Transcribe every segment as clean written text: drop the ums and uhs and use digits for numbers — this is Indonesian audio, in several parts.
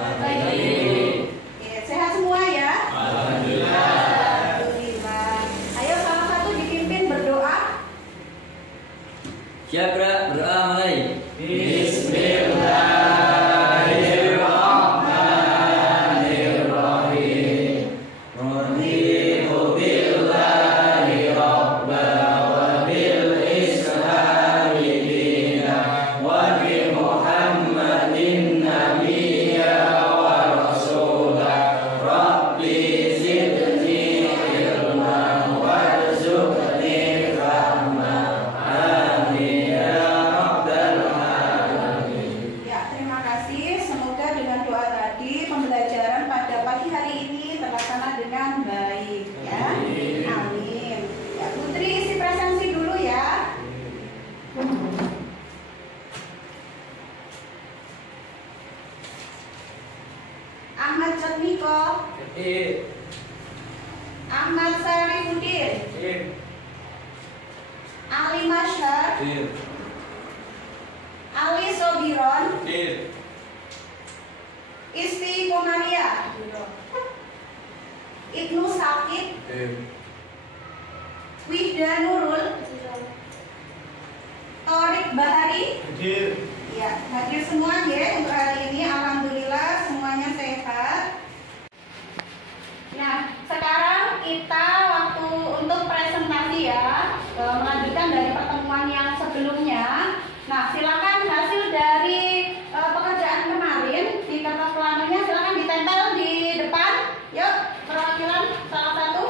Baik. Oke, sehat semua ya? Alhamdulillah. Alhamdulillah. Ayo salah satu dipimpin berdoa. Siap, berdoa mulai. Ya, terima kasih. Semoga dengan doa tadi pembelajaran pada pagi hari ini terlaksana dengan baik ya. Amin. Ya, Putri isi presensi dulu ya. Ahmad Jatmiko, Ahmad Sarifudin, Ali Masyar, Ali Sobiron, Isti Komaria, Ibnu Sakib, Wihda Nurul, Torik Bahari. Ya, hadir semua ya untuk hari ini. Alhamdulillah semuanya sehat. Nah, sekarang kita waktu untuk presentasi ya, melanjutkan dari pertemuan yang sebelumnya. Nah, silakan hasil dari pekerjaan kemarin di kertas planonya silakan ditempel di depan. Yuk, perwakilan salah satu.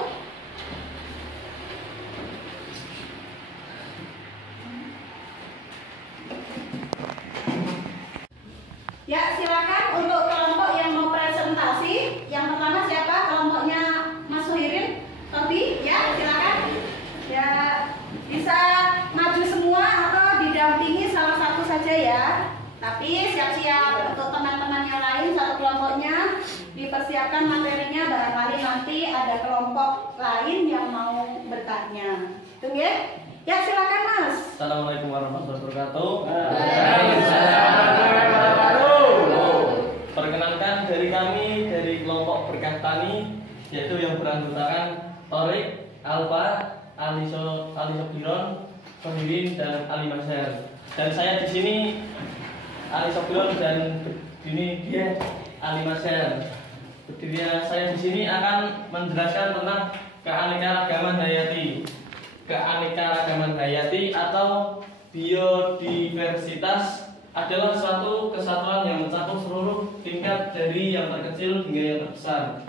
Ya, silakan untuk kelompok yang mau presentasi. Yang pertama siapa? Kelompoknya Mas Suhirin, Tobi, ya silakan. Ya, bisa maju semua atau didampingi salah satu saja ya. Tapi siap-siap untuk teman-teman yang lain satu kelompoknya dipersiapkan materinya, barangkali nanti ada kelompok lain yang mau bertanya. Tunggu ya. Ya, silakan Mas. Assalamualaikum warahmatullahi wabarakatuh. Perkenalkan dari kami dari kelompok Berkah Tani, yaitu yang beranggotakan Torik, Alfa, Ali Sobiron, Sohirin, dan Ali Masyar. Dan saya di sini Ali Sobiron dan ini dia Ali Masyar. Berdirinya saya di sini akan menjelaskan tentang keanekaragaman hayati. Keanekaragaman hayati atau biodiversitas adalah suatu kesatuan yang mencakup seluruh tingkat dari yang terkecil hingga yang terbesar.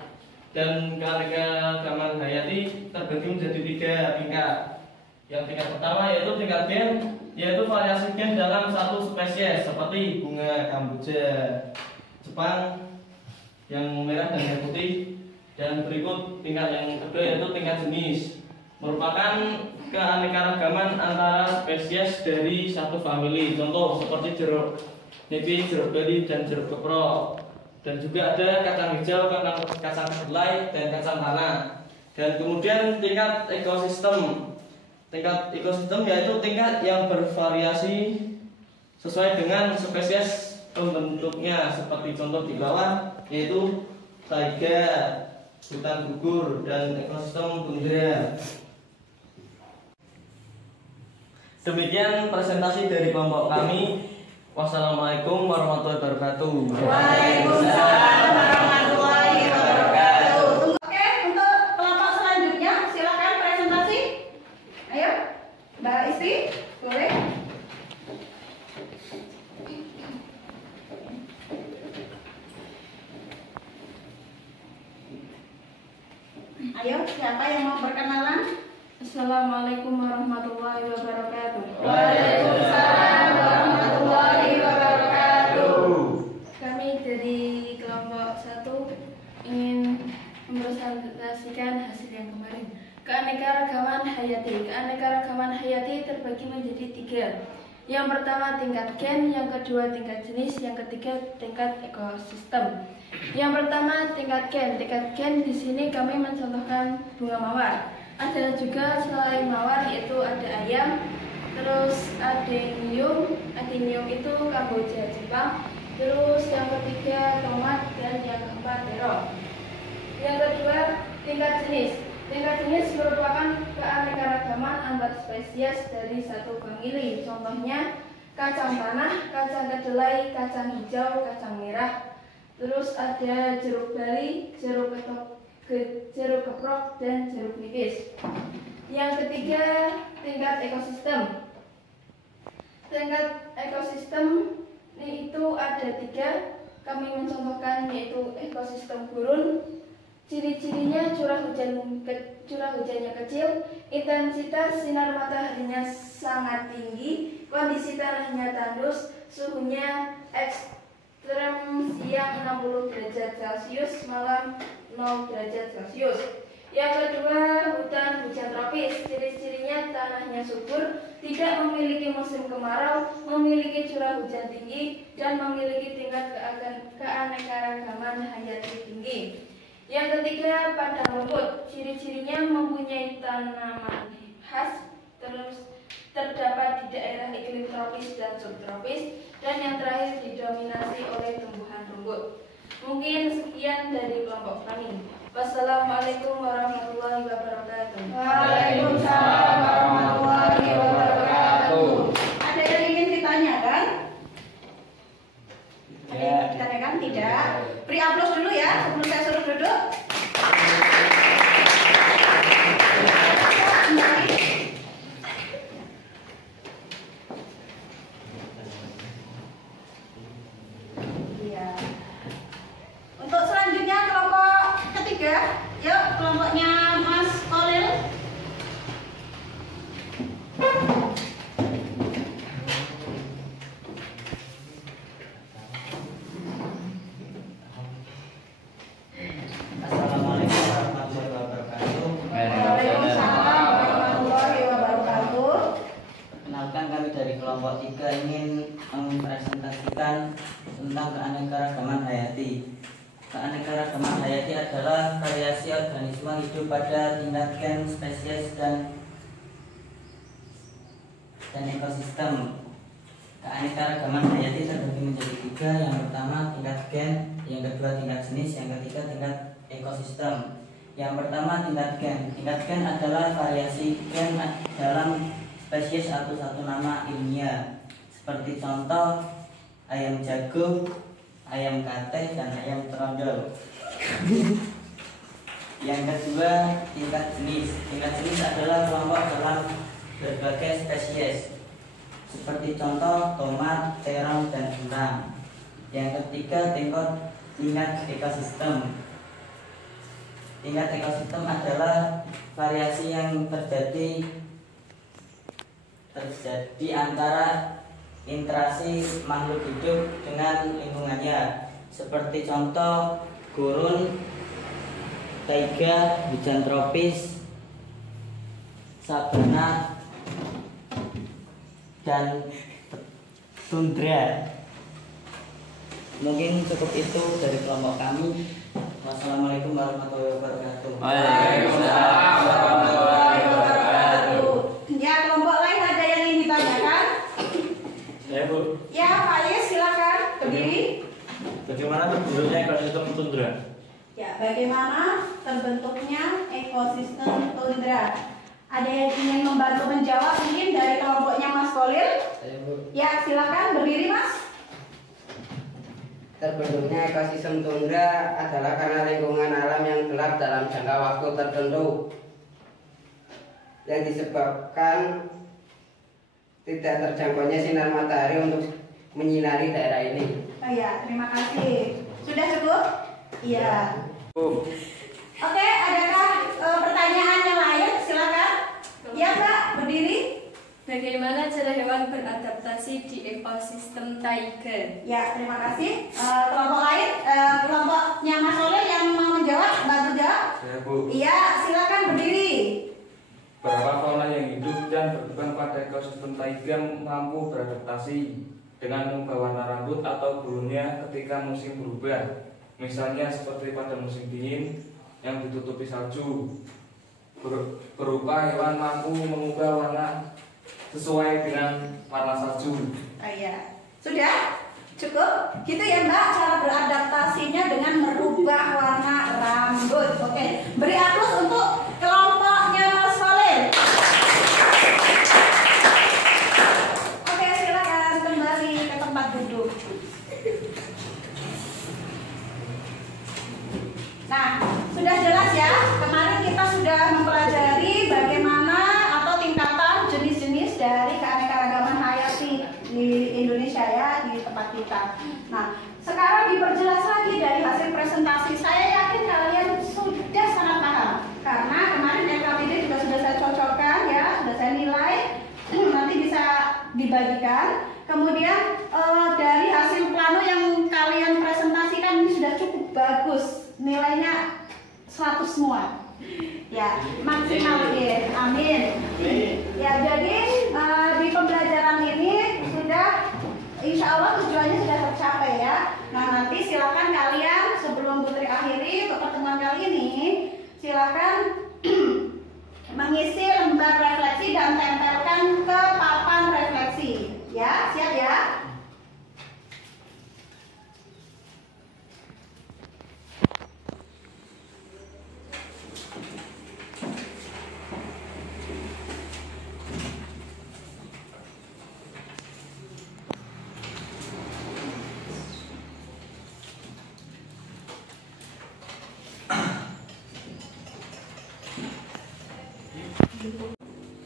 Dan keanekaragaman hayati terbagi menjadi 3 tingkat. Yang tingkat pertama yaitu tingkat gen, yaitu variasi gen dalam satu spesies seperti bunga kamboja Jepang yang merah dan yang putih. Dan berikut tingkat yang kedua yaitu tingkat jenis, merupakan keanekaragaman antara spesies dari satu famili. Contoh seperti jeruk nipis, jeruk bali, dan jeruk keprok. Dan juga ada kacang hijau, kacang kedelai, dan kacang tanah. Dan kemudian tingkat ekosistem. Tingkat ekosistem yaitu tingkat yang bervariasi sesuai dengan spesies pembentuknya. Seperti contoh di bawah yaitu taiga, hutan gugur, dan ekosistem tundra. Demikian presentasi dari kelompok kami. Wassalamualaikum warahmatullahi wabarakatuh. Waalaikumsalam warahmatullahi wabarakatuh. Oke, untuk kelompok selanjutnya silakan presentasi. Ayo, Mbak Isti, boleh? Ayo, siapa yang mau berkenalan? Assalamualaikum warahmatullahi wabarakatuh. Waalaikumsalam warahmatullahi wabarakatuh. Kami dari kelompok 1 ingin mempresentasikan hasil yang kemarin. Keanekaragaman hayati. Keanekaragaman hayati terbagi menjadi 3. Yang pertama tingkat gen, yang kedua tingkat jenis, yang ketiga tingkat ekosistem. Yang pertama tingkat gen. Tingkat gen di sini kami mencontohkan bunga mawar. Ada juga selain mawar yaitu ada ayam, terus adenium itu kamboja Jepang, terus yang ketiga tomat terong. Yang kedua, tingkat jenis. Tingkat jenis merupakan keanekaragaman antar spesies dari satu famili. Contohnya kacang tanah, kacang kedelai, kacang hijau, kacang merah. Terus ada jeruk bali, jeruk keprok, dan jeruk nipis. Yang ketiga, tingkat ekosistem. Tingkat ekosistem itu ada 3. Kami mencontohkan yaitu ekosistem gurun. Ciri-cirinya curah hujannya kecil, intensitas sinar mataharinya sangat tinggi, kondisi tanahnya tandus, suhunya ekstrem siang 60 derajat Celcius, malam 0 derajat Celcius. Yang kedua, hutan hujan tropis. Ciri-cirinya tanahnya subur, tidak memiliki musim kemarau, memiliki curah hujan tinggi, dan memiliki tingkat keanekaragaman hayati tinggi. Yang ketiga, padang rumput. Ciri-cirinya mempunyai tanaman khas, terus terdapat di daerah iklim tropis dan subtropis, dan yang terakhir didominasi oleh tumbuhan rumput. Mungkin sekian dari kelompok kami. Wassalamualaikum warahmatullahi wabarakatuh. Waalaikumsalam warahmatullahi wabarakatuh. Ada yang ingin ditanyakan? Ada yang ingin ditanyakan? Tidak. Beri aplaus dulu ya sebelum saya suruh duduk. Iya. Untuk selanjutnya kelompok ketiga, yuk kelompoknya Mas Kolil. Assalamualaikum warahmatullahi wabarakatuh. Waalaikumsalam warahmatullahi wabarakatuh. Kenalkan, kami dari kelompok 3 ingin mempresentasikan tentang keanekaragaman hayati. Keanekaragaman hayati adalah variasi organisme hidup pada tingkat gen, spesies, dan ekosistem. Keanekaragaman hayati terbagi menjadi 3. Yang pertama tingkat gen, yang kedua tingkat jenis, yang ketiga tingkat ekosistem. Yang pertama tingkat gen. Tingkat gen adalah variasi gen dalam spesies atau satu nama ilmiah. Seperti contoh ayam jago, ayam kate, dan ayam terondol. Yang kedua tingkat jenis. Tingkat jenis adalah kelompok dalam berbagai spesies. Seperti contoh tomat, terong, dan udang. Yang ketiga tingkat ekosistem. Tingkat ekosistem adalah variasi yang terjadi antara interaksi makhluk hidup dengan lingkungannya. Seperti contoh gurun, taiga, hujan tropis, sabana, dan tundra. Mungkin cukup itu dari kelompok kami. Wassalamualaikum warahmatullahi wabarakatuh. Waalaikumsalam warahmatullahi wabarakatuh. Ya, kelompok lain ada yang ingin ditanyakan? Ya Bu, Ya, Pak Yes, silakan berdiri. bagaimana terbentuknya ekosistem tundra? Ya, bagaimana terbentuknya ekosistem tundra? Ada yang ingin membantu menjawab mungkin dari kelompoknya Mas Kolil? Saya, Bu. Ya, silakan berdiri Mas. Terbentuknya ekosistem tundra adalah karena lingkungan alam yang gelap dalam jangka waktu tertentu yang disebabkan tidak terjangkaunya sinar matahari untuk menyinari daerah ini. Oh ya, terima kasih. Sudah cukup? Iya. Oke, adakah pertanyaan yang lain? Silakan. Ya, Mbak, berdiri. Bagaimana cara hewan beradaptasi di ekosistem taiga? Ya, terima kasih. Kelompok lain, kelompoknya Mas Oleh yang mau menjawab, bantu jawab. Ya Bu, Iya, silakan berdiri. beberapa fauna yang hidup dan berkembang pada ekosistem taiga mampu beradaptasi dengan mengubah warna rambut atau bulunya ketika musim berubah. Misalnya seperti pada musim dingin yang ditutupi salju. Berupa hewan mampu mengubah warna sesuai dengan warna salju. Oh iya. Sudah? Cukup? Gitu ya Mbak, cara beradaptasinya dengan merubah warna Sudah jelas ya, kemarin kita sudah mempelajari bagaimana atau tingkatan jenis-jenis dari keanekaragaman hayati di Indonesia ya, di tempat kita. Nah, sekarang diperjelas lagi dari hasil presentasi. Saya yakin kalian sudah sangat paham, karena kemarin RKPD juga sudah saya cocokkan ya, sudah saya nilai, nanti bisa dibagikan. Kemudian dari hasil plano yang kalian presentasikan ini sudah cukup bagus, nilainya 100 semua. Ya, maksimal ya. Amin. Ya, jadi di pembelajaran ini sudah insya Allah tujuannya sudah tercapai ya. Nah, nanti silakan kalian sebelum Putri akhiri untuk pertemuan kali ini, silakan mengisi lembar refleksi dan tempelkan ke papan refleksi. Ya, siap ya?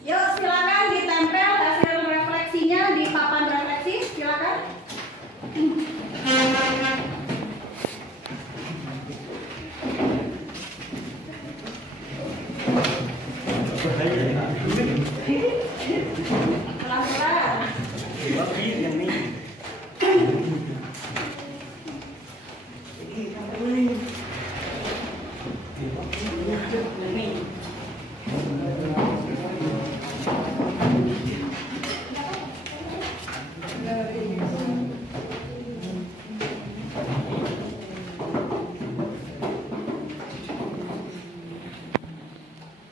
Yuk, silakan ditempel hasil refleksinya di papan refleksi, silakan. Pelan-pelan.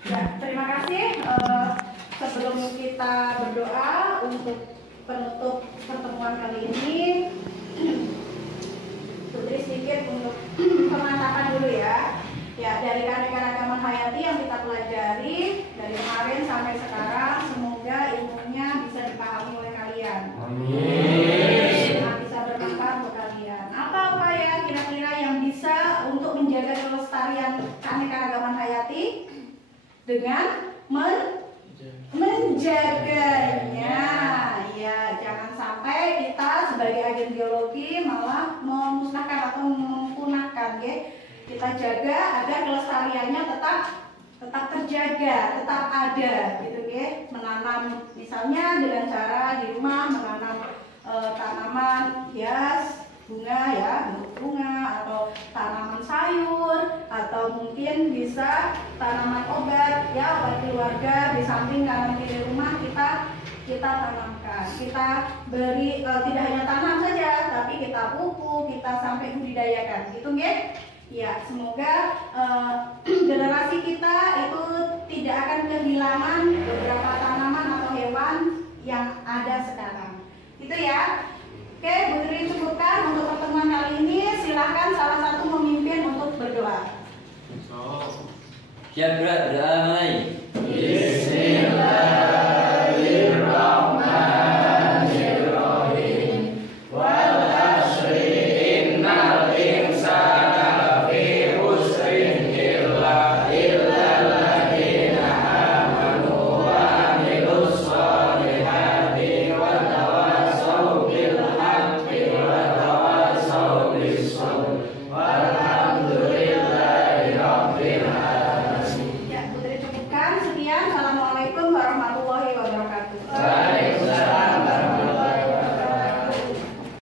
Ya, terima kasih. Sebelum kita berdoa untuk penutup pertemuan kali ini, Putri sedikit untuk pemantapan dulu ya. Ya, dari keanekaragaman hayati yang kita pelajari dari kemarin sampai sekarang, semoga ilmunya bisa dipahami oleh kalian. Amin. Nah, bisa bermanfaat untuk kalian. Apa upaya kira-kira yang bisa untuk menjaga kelestarian keanekaragaman hayati? Dengan menjaganya. Ya, jangan sampai kita sebagai agen biologi malah memusnahkan atau mempunahkan ya. Kita jaga agar kelestariannya tetap terjaga, tetap ada gitu ya. Menanam misalnya dengan cara di rumah menanam tanaman hias, bunga ya, bentuk bunga atau tanaman sayur atau mungkin bisa tanaman obat ya, obat keluarga di samping kanan kiri rumah kita tanamkan. Kita beri tidak hanya tanam saja tapi kita pupuk, kita sampai budidayakan gitu ya. Ya, semoga generasi kita itu tidak akan kehilangan beberapa tanaman atau hewan yang ada sekarang. Itu ya. Oke, Bu Tri cukupkan untuk pertemuan kali ini. Silahkan salah satu memimpin untuk berdoa. Siap, berdoa mulai.